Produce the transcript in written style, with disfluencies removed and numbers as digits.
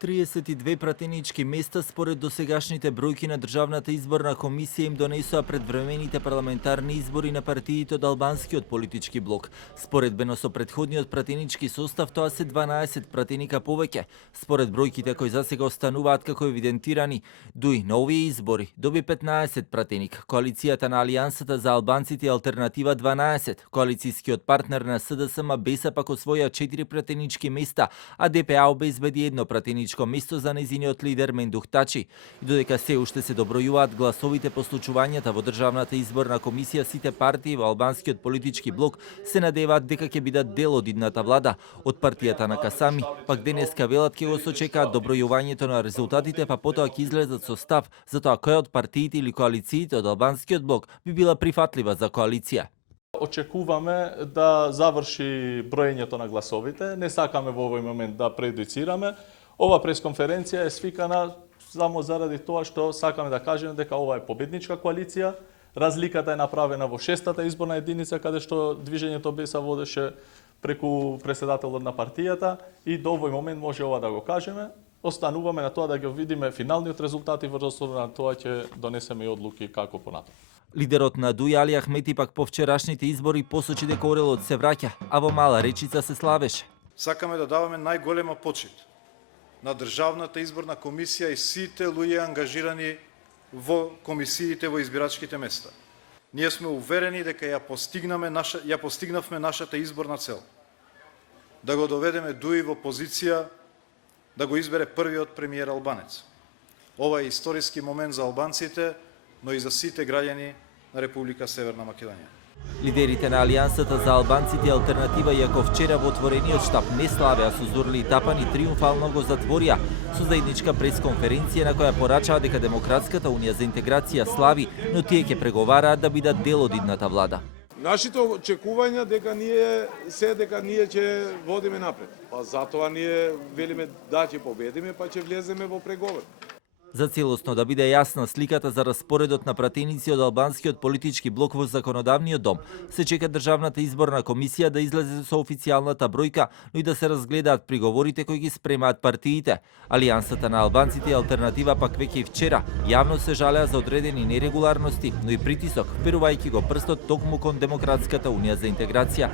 32 пратенички места според досегашните бројки на Државната изборна комисија им донесоа предвремените парламентарни избори на партиите од албанскиот политички блок. Споредбено со претходниот пратенички состав, тоа се 12 пратеника повеќе. Според бројките кои засега остануваат како евидентирани, ДУИ на овие избори доби 15 пратеник, коалицијата на Алијансата за албанците Алтернатива 12, коалицијскиот партнер на СДСМ БЕСА пак освоја 4 пратенички места, а ДПА обезбеди едно пратеничко место за незиниот лидер Мендух Тачи. И додека се уште се добројуваат гласовите по случувањата во Државната изборна комисија, сите партии во албанскиот политички блок се надеваат дека ќе бидат дел од идната влада. Од партијата на Касами пак денеска велат ќе го сочекаат добројувањето на резултатите, па потоа ќе излезат со став за тоа која од партиите или коалициите од албанскиот блок би била прифатлива за коалиција. Очекуваме да заврши броењето на гласовите. Не сакаме во овој момент да предуцираме. Ова пресконференција е свикана само заради тоа што сакаме да кажеме дека ова е победничка коалиција. Разликата е направена во 6-та изборна единица, каде што движењето БЕСА водеше преку претседателот на партијата, и до овој момент може ова да го кажеме. Остануваме на тоа да ги видиме финалниот резултат и врз основа на тоа ќе донесеме и одлуки како понатаму. Лидерот на ДУИ Али Ахмети пак по вчерашните избори посочи дека орелот се враќа, а во Мала Речица се славеше. Сакаме да даваме најголема почит на Државната изборна комисија и сите луѓе ангажирани во комисиите во избирачките места. Ние сме уверени дека ја постигнавме нашата изборна цел. Да го доведеме ДУИ во позиција да го избере првиот премиер албанец. Ова е историски момент за албанците, но и за сите граѓани на Република Северна Македонија. Лидерите на Алијансата за албанците Алтернатива, иако вчера во отворениот штаб не славеа со Зурли и Тапани, триумфално го затворија со заедничка пресконференција на која порачаа дека Демократската унија за интеграција слави, но тие ќе преговараат да бидат дел од идната влада. Нашите очекувања дека ние ќе водиме напред. Па затоа ние велиме да ќе победиме, па ќе влеземе во преговор. За целосно да биде јасна сликата за распоредот на пратеници од албанскиот политички блок во законодавниот дом, се чека Државната изборна комисија да излезе со официјалната бројка, но и да се разгледаат приговорите кои ги спремаат партиите. Алијансата на албанците и Алтернатива пак веќе и вчера јавно се жалеа за одредени нерегуларности, но и притисок, перувајќи го прстот токму кон Демократската унија за интеграција.